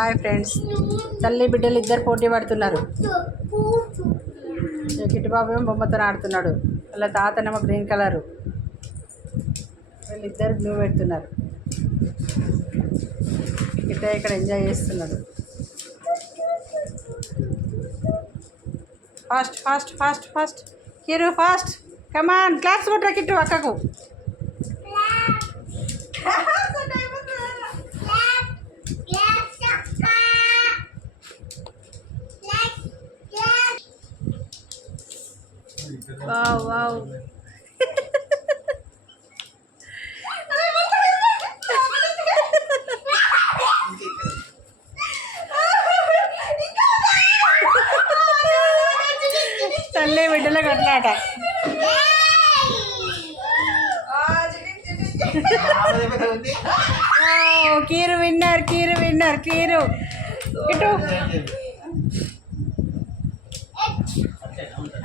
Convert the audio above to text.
Hi friends. తల్లి బిడ్డలు ఇద్దరు పోటీ పడుతున్నారు. ఈ కిట్టుబాబు ఏమో బొమ్మతో ఆడుతున్నాడు. వాళ్ళ తాతనేమో గ్రీన్ కలరు. వీళ్ళిద్దరు బ్లూ పెడుతున్నారు. కిట్ట ఇక్కడ ఎంజాయ్ చేస్తున్నాడు. Fast fast fast fast. Kiru fast. Come on claps కొట్టరా కిట్టు అక్కకు. വാവ് വാവ് തല്ലേ വീട്ടിലെ കട്ടിലാട്ട കീരു വിന്നർ കീരു വിന്നർ കീരു കിട്ടു.